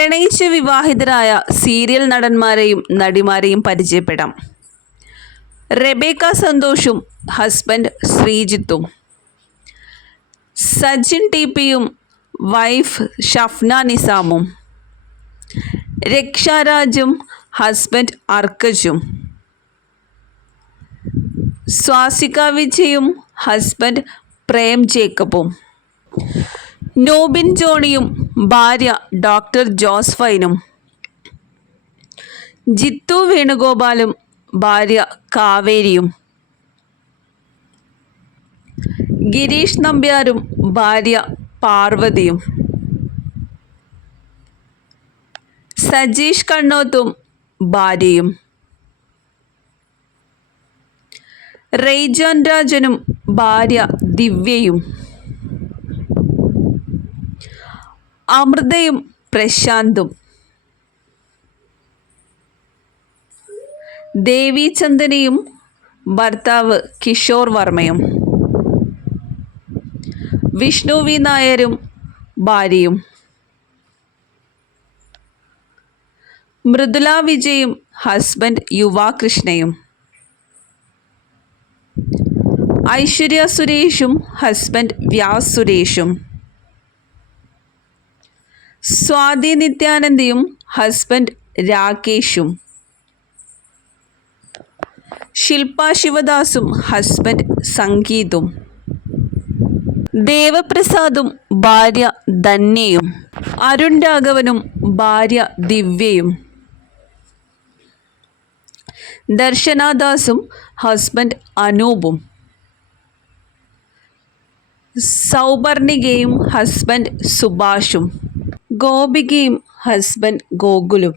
പ്രണയിച്ച് വിവാഹിതരായ സീരിയൽ നടന്മാരെയും നടിമാരെയും പരിചയപ്പെടാം. റെബേക്ക സന്തോഷും ഹസ്ബൻഡ് ശ്രീജിത്തും. സജിൻ ടി പിയും വൈഫ് ഷഫ്ന നിസാമും. രക്ഷാരാജും ഹസ്ബൻഡ് അർക്കജും. സ്വാസിക വിജയും ഹസ്ബൻഡ് പ്രേം ജേക്കബും. നോബിൻ ജോണിയും ഭാര്യ ഡോക്ടർ ജോസ്ഫൈനും. ജിത്തു വേണുഗോപാലും ഭാര്യ കാവേരിയും. ഗിരീഷ് നമ്പ്യാരും ഭാര്യ പാർവതിയും. സജീഷ് കണ്ണോത്തും ഭാര്യയും. റെയ്ജോൻ രാജനും ഭാര്യ ദിവ്യയും. അമൃതയും പ്രശാന്തും. ദേവീചന്ദനയും ഭർത്താവ് കിഷോർ വർമ്മയും. വിഷ്ണു വി നായരും ഭാര്യയും. മൃദുല വിജയും ഹസ്ബൻഡ് യുവാകൃഷ്ണയും. ഐശ്വര്യ സുരേഷും ഹസ്ബൻഡ് വ്യാസ് സുരേഷും സ്വാതി നിത്യാനന്ദയും ഹസ്ബൻഡ് രാകേഷും. ശില്പ ശിവദാസും ഹസ്ബൻഡ് സംഗീതും. ദേവപ്രസാദും ഭാര്യ ധന്യയും. അരുൺ രാഘവനും ഭാര്യ ദിവ്യയും. ദർശനാദാസും ഹസ്ബൻഡ് അനൂപും. സൗപർണികയും ഹസ്ബൻഡ് സുഭാഷും. ഗോപികയും ഹസ്ബൻഡ് ഗോകുലും.